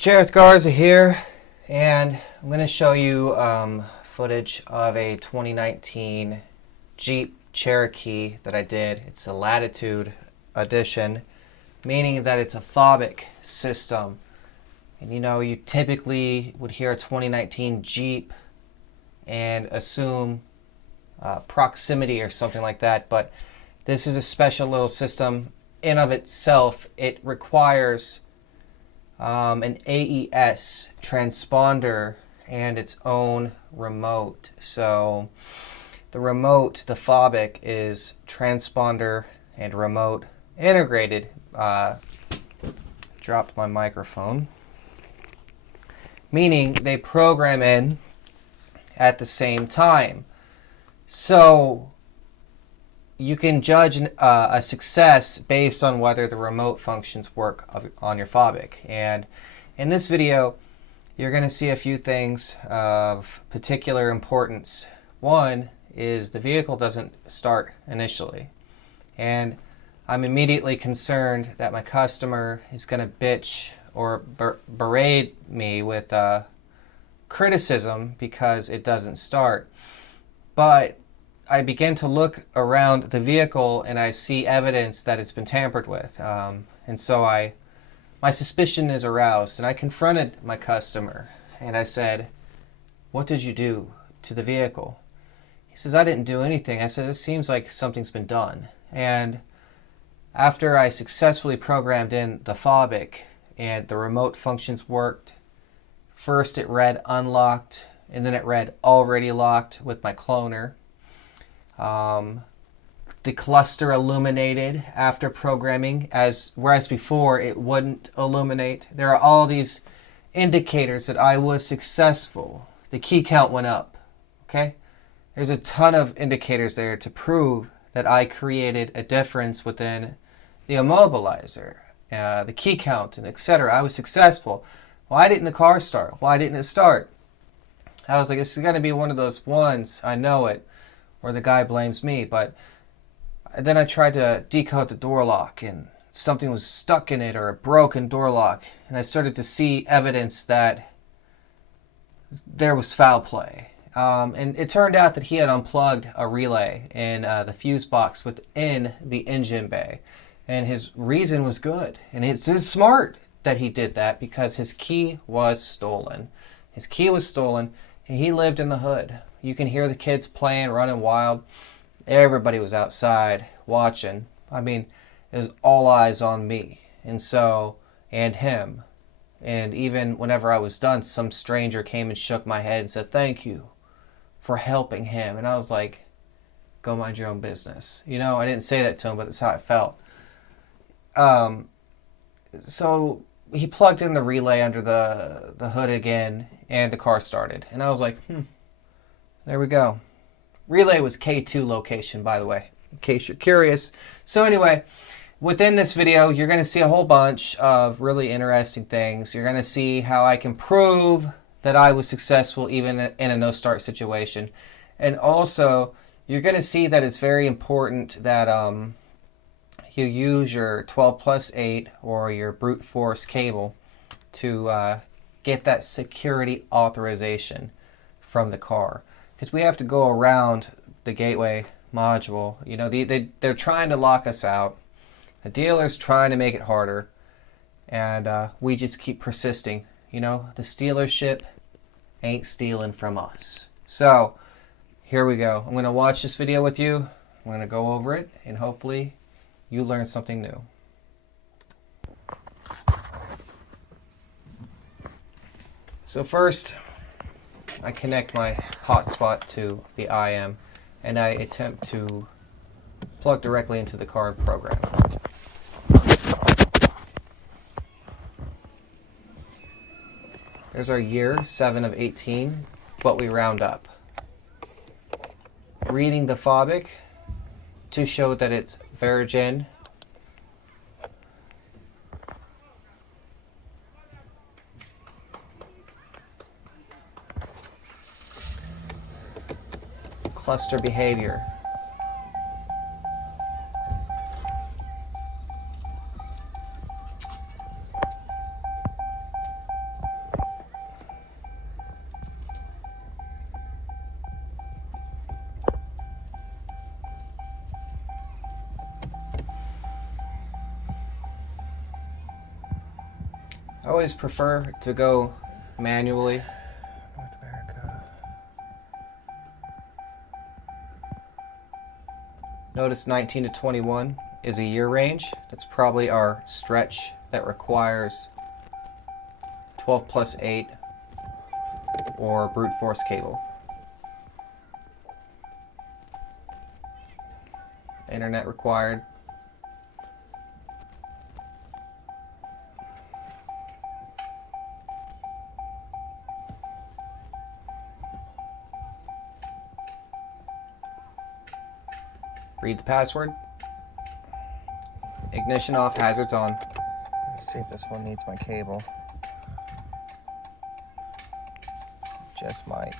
Jared Garza here, and I'm going to show you footage of a 2019 Jeep Cherokee that I did. It's a Latitude edition, meaning that it's a FOBIK system. And you know, you typically would hear a 2019 Jeep and assume proximity or something like that, but this is a special little system in of itself. It requires an AES transponder and its own remote. So the remote, the FOBIK, is transponder and remote integrated. Dropped my microphone. Meaning they program in at the same time. So you can judge a success based on whether the remote functions work on your FOBIK. And in this video, you're going to see a few things of particular importance. One is the vehicle doesn't start initially. And I'm immediately concerned that my customer is going to bitch or berate me with criticism because it doesn't start. But I begin to look around the vehicle and I see evidence that it's been tampered with. And so my suspicion is aroused, and I confronted my customer and I said, "What did you do to the vehicle?" He says, "I didn't do anything." I said, "It seems like something's been done." And after I successfully programmed in the FOBIK and the remote functions worked, first it read unlocked and then it read already locked with my cloner. The cluster illuminated after programming, whereas before it wouldn't illuminate. There are all these indicators that I was successful. The key count went up. Okay? There's a ton of indicators there to prove that I created a difference within the immobilizer, the key count, and etc. I was successful. Why didn't the car start? Why didn't it start? I was like, this is going to be one of those ones, I know it, where the guy blames me. But then I tried to decode the door lock and something was stuck in it, or a broken door lock, and I started to see evidence that there was foul play. And it turned out that he had unplugged a relay in the fuse box within the engine bay, and his reason was good, and it's smart that he did that because his key was stolen. His key was stolen and he lived in the hood. You can hear the kids playing, running wild. Everybody was outside watching. I mean, it was all eyes on me, and him. And even whenever I was done, some stranger came and shook my head and said, "Thank you for helping him." And I was like, go mind your own business. You know, I didn't say that to him, but that's how I felt. So he plugged in the relay under the hood again, and the car started. And I was like, there we go. Relay was K2 location, by the way, in case you're curious. So anyway, within this video, you're going to see a whole bunch of really interesting things. You're going to see how I can prove that I was successful even in a no-start situation. And also, you're going to see that it's very important that you use your 12+8 or your brute force cable to get that security authorization from the car. Because we have to go around the gateway module. You know, they're trying to lock us out. The dealer's trying to make it harder. And we just keep persisting. You know, the stealership ain't stealing from us. So, here we go. I'm going to watch this video with you. I'm going to go over it, and hopefully you learn something new. So first, I connect my hotspot to the IM, and I attempt to plug directly into the car and program. There's our year, 7 of 18, but we round up. Reading the FOBIK to show that it's virgin. Cluster behavior. I always prefer to go manually. North America. Notice 19 to 21 is a year range. That's probably our stretch that requires 12 plus 8 or brute force cable. Internet required. Read the password. Ignition off, hazards on. Let's see if this one needs my cable. Just might.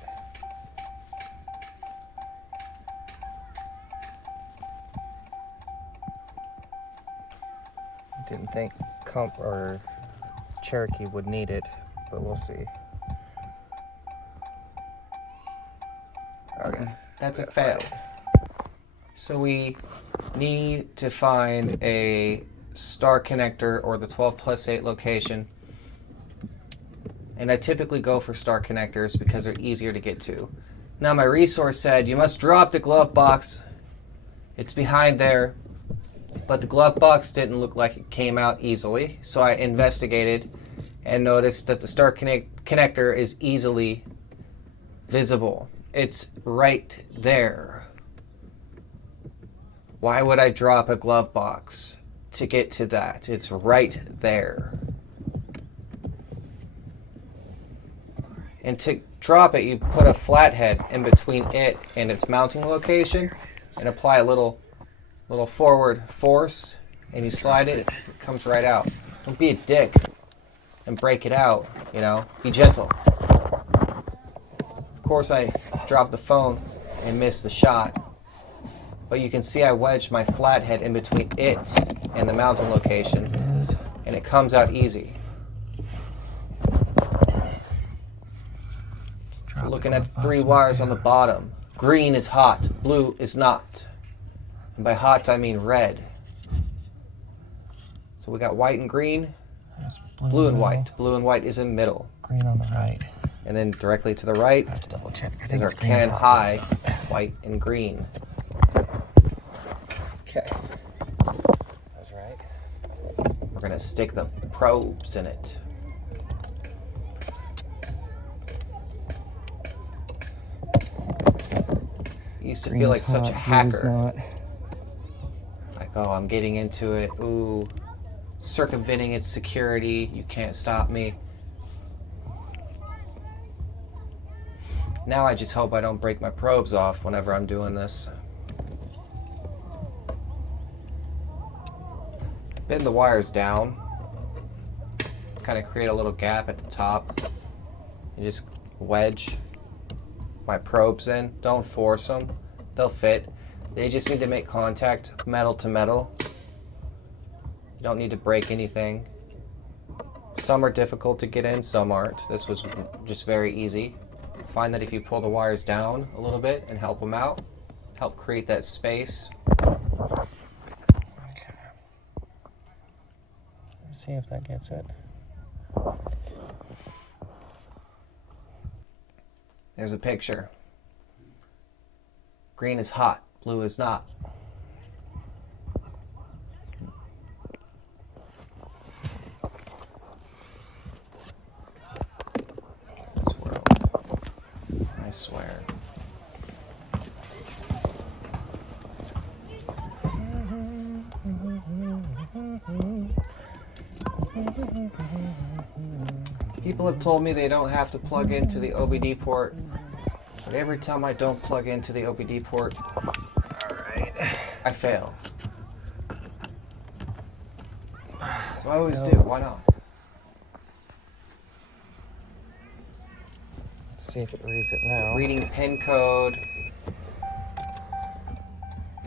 Didn't think Cherokee would need it, but we'll see. Okay, That's a fail. So we need to find a star connector or the 12 plus 8 location. And I typically go for star connectors because they're easier to get to. Now my resource said you must drop the glove box. It's behind there. But the glove box didn't look like it came out easily. So I investigated and noticed that the star connector is easily visible. It's right there. Why would I drop a glove box to get to that? It's right there. And to drop it, you put a flathead in between it and its mounting location and apply a little forward force, and you slide it, it comes right out. Don't be a dick and break it out, you know? Be gentle. Of course, I dropped the phone and missed the shot. But you can see I wedged my flathead in between it and the mounting location, and it comes out easy. Looking at the 3 wires on the bottom. Green is hot, blue is not. And by hot, I mean red. So we got white and green, blue and white. Blue and white is in middle. Green on the right. And then directly to the right I have to double check. I is think our it's green is can hot, high, but it's not. white and green. Okay. That's right. We're gonna stick the probes in it. I used to feel like such a hacker. Like, oh, I'm getting into it. Ooh, circumventing its security. You can't stop me. Now I just hope I don't break my probes off whenever I'm doing this. Bend the wires down. Kind of create a little gap at the top. You just wedge my probes in. Don't force them. They'll fit. They just need to make contact metal to metal. You don't need to break anything. Some are difficult to get in, some aren't. This was just very easy. Find that if you pull the wires down a little bit and help them out, help create that space. Okay. Let's see if that gets it. There's a picture. Green is hot, blue is not. This world, I swear. People have told me they don't have to plug into the OBD port, but every time I don't plug into the OBD port, I fail. So I always do. Why not? Let's see if it reads it now. Reading pin code.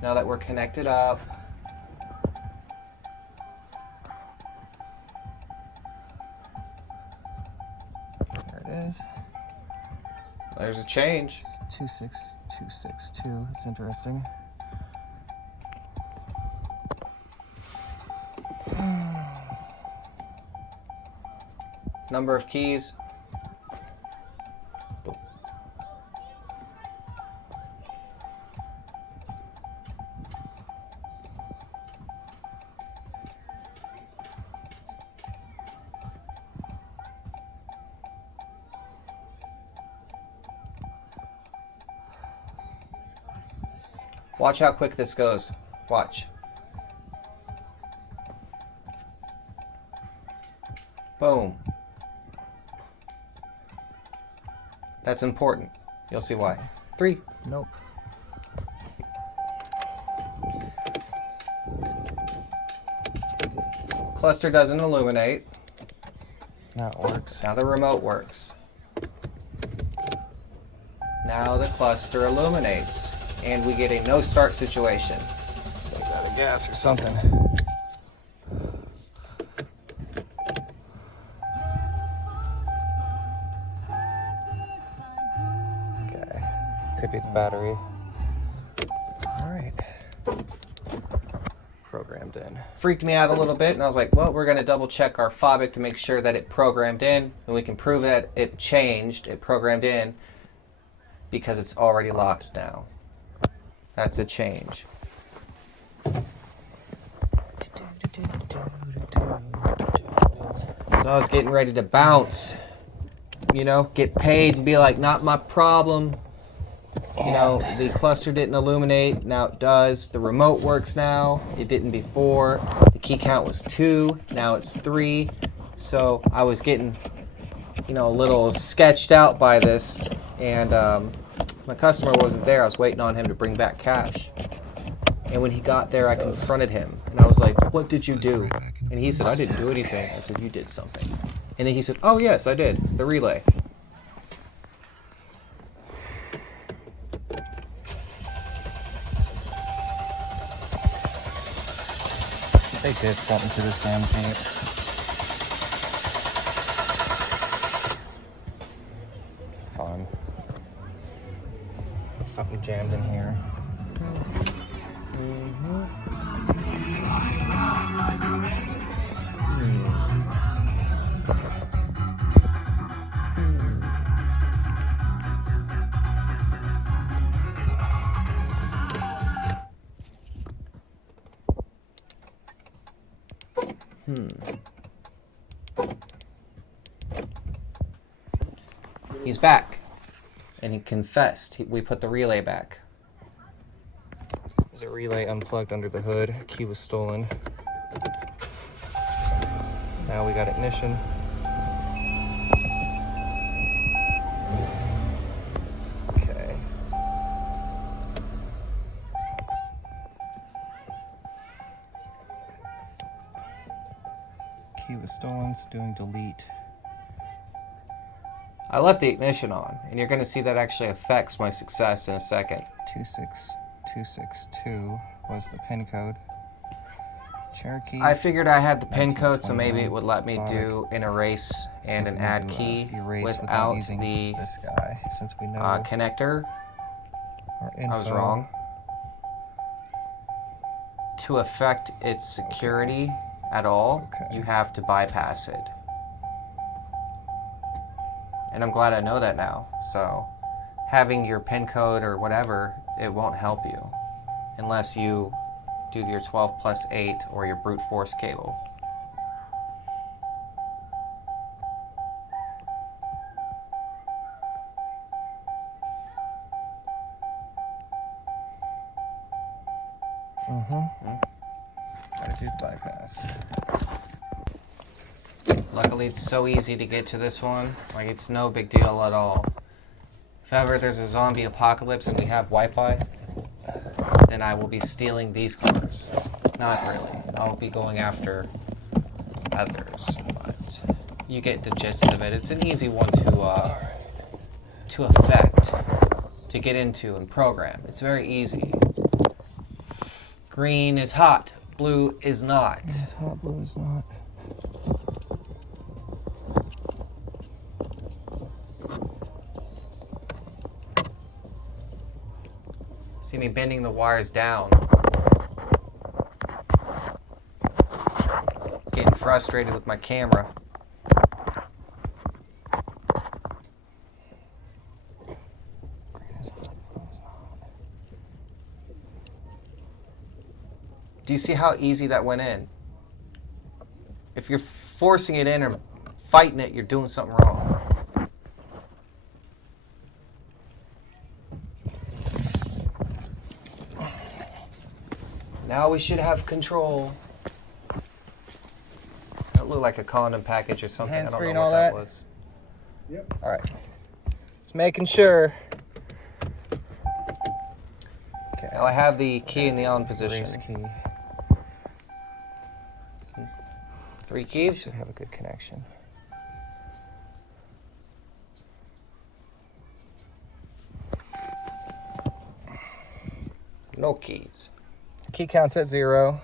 Now that we're connected up. There it is. There's a change. 26262. That's interesting. number of keys. Watch how quick this goes. Watch. Boom. That's important. You'll see why. 3. Nope. Cluster doesn't illuminate. Now it works. Now the remote works. Now the cluster illuminates. And we get a no start situation. Goes out of gas or something. Okay. Could be the battery. Alright. Programmed in. Freaked me out a little bit, and I was like, well, we're going to double check our FOBIK to make sure that it programmed in, and we can prove that it changed, it programmed in, because it's already locked now. That's a change. So I was getting ready to bounce, you know, get paid and be like, not my problem. You know, the cluster didn't illuminate, now it does. The remote works now, it didn't before. The key count was 2, now it's 3. So I was getting, you know, a little sketched out by this, and my customer wasn't there. I was waiting on him to bring back cash. And when he got there, I confronted him. And I was like, what did you do? And he said, I didn't do anything. I said, you did something. And then he said, oh, yes, I did. The relay. They did something to this damn tape. Fun. Something jammed in here. He's back. And he confessed. We put the relay back. There's a relay unplugged under the hood. Key was stolen. Now we got ignition. Okay. Key was stolen, so doing delete. I left the ignition on, and you're going to see that actually affects my success in a second. 26262 was the pin code. Cherokee. I figured I had the pin code, so maybe it would let me do an erase and an add key without the this guy, since we know connector. I was wrong. To affect its security at all, you have to bypass it. And I'm glad I know that now. So having your pin code or whatever, it won't help you unless you do your 12+8 or your brute force cable. Gotta do the bypass. Luckily, it's so easy to get to this one. Like, it's no big deal at all. If ever there's a zombie apocalypse and we have Wi-Fi, then I will be stealing these cars. Not really. I'll be going after others, but you get the gist of it. It's an easy one to affect, to get into and program. It's very easy. Green is hot, blue is not. It's hot, blue is not. See me bending the wires down. Getting frustrated with my camera. Do you see how easy that went in? If you're forcing it in or fighting it, you're doing something wrong. Now we should have control. That looked like a condom package or something. I don't Hands-free know and what all that that? was. Yep. All right. Just making sure. Okay. Now I have the key in the on position. Race key. 3 keys. Should have a good connection. No keys. Key counts at 0.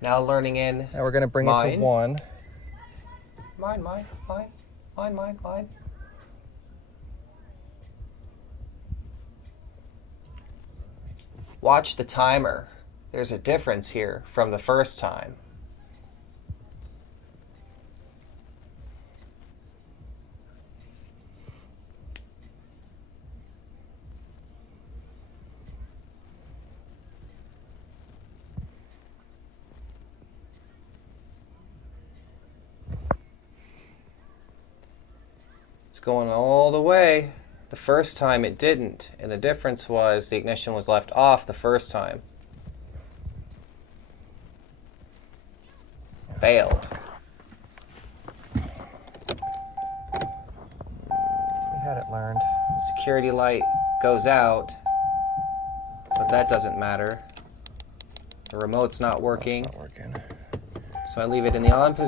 Now learning in. Now we're going to bring it Mine. to 1. Mine. Watch the timer. There's a difference here from the first time. It's going all the way. The first time it didn't, and the difference was the ignition was left off the first time. Failed. We had it learned. Security light goes out, but that doesn't matter. The remote's not working, It's not working. so I leave it in the off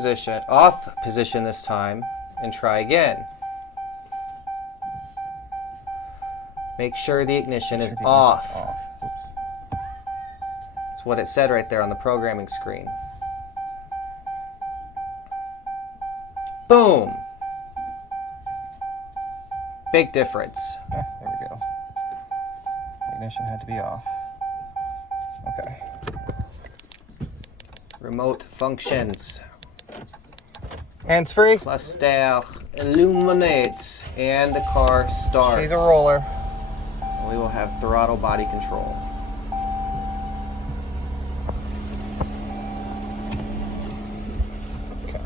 position this time, and try again. Make sure the ignition is off. Oops. That's what it said right there on the programming screen. Boom! Big difference. There we go. Ignition had to be off. Okay. Remote functions. Hands free. Cluster illuminates and the car starts. She's a roller. We will have throttle body control. Okay.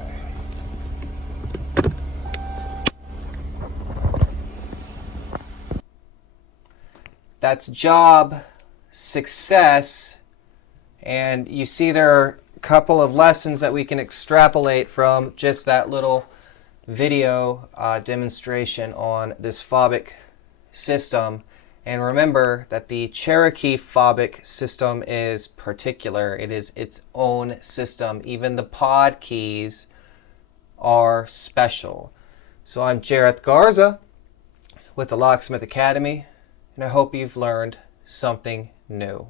That's job success. And you see there are a couple of lessons that we can extrapolate from just that little video demonstration on this FOBIK system. And remember that the Cherokee FOBIK system is particular. It is its own system. Even the pod keys are special. So I'm Jareth Garza with the Locksmith Academy, and I hope you've learned something new.